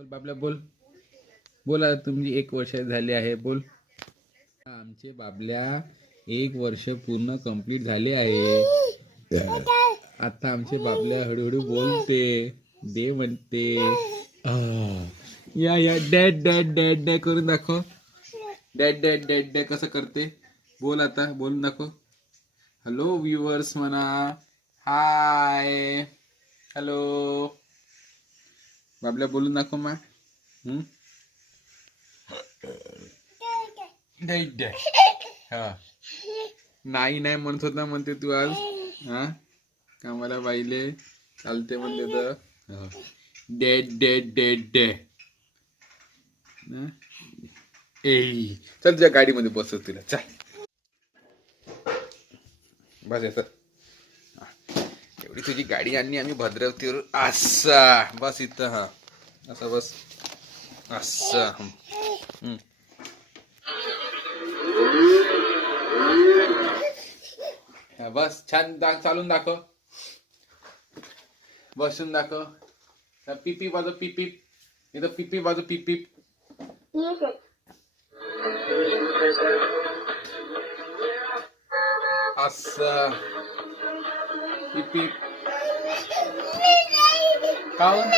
बोल बाबल्या बोल. बोल आता तुमची 1 वर्ष झाले आहे. बोल. आमचे बाबल्या 1 वर्ष पूर्ण कंप्लीट झाले आहे. आता आमचे बाबल्या हळूहळू बोलते. दे म्हणते. या या डॅड डॅड डॅड डॅड करून दाखव. डॅड डॅड डॅड डॅड कसं करते बोल. आता बोलून दाखव. हॅलो व्ह्युअर्स म्हणा. हाय. हॅलो. बाबल्या बोलून दाखव मा. हा नाही नाही म्हणत होता म्हणते तू आज. हा कामाला बाईले चालते म्हणते तर. डेड डेड डेड डे. ए चल तुझ्या गाडीमध्ये बसव तिला. चल बस येत. एवढी तुझी गाडी आणली आम्ही भद्रावतीवर. असा बस इथं. हा असं बस. असं बस. छान चालून दाखव. बसून दाखव. पिपी बाजू पिपी. इथं पिपी बाजू पिपी. असं पिपी. काऊन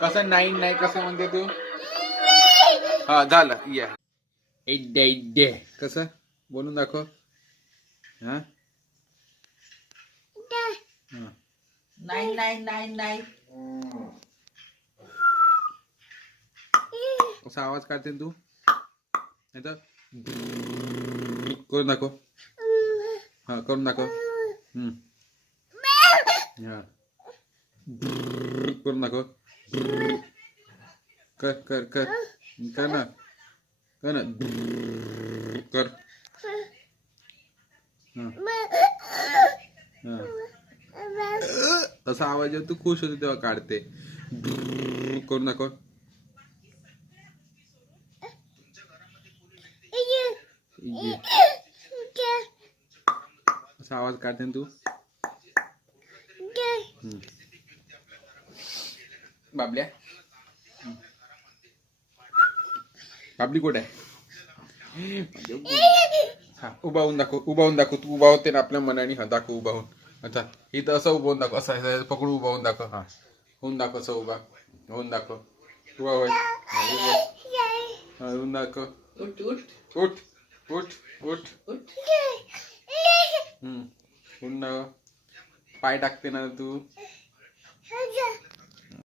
कसं नाही नाही कसं म्हणते तू. हा झालं. या डे कसं बोलून दाखव. हा नाही नाही नाही नाही असा आवाज काढते तू. नाही तर करून दाखव. हा करून दाखव. हा करून दाखव. कर कर कर कर ना. कर ना. कर. असा आवाज तू खुश होते तेव्हा काढते. करून दाखव. असा आवाज काढते तू. बाबल्या बाबली कुठे आहे. हा उभा होऊन दाखव. उभा होऊन दाखव. तू उभा होते ना आपल्या मनाने. हा दाखव उभा होऊन. अच्छा इथं असं उभं होऊन दाखव. असं पकडून उभा होऊन दाखव. हा होऊन दाखव. असं उभा होऊन दाखव. उभा होय. होऊन दाखव. उठ उठ उठ उठ उठ. होऊन दाखव. पाय टाकते ना तू.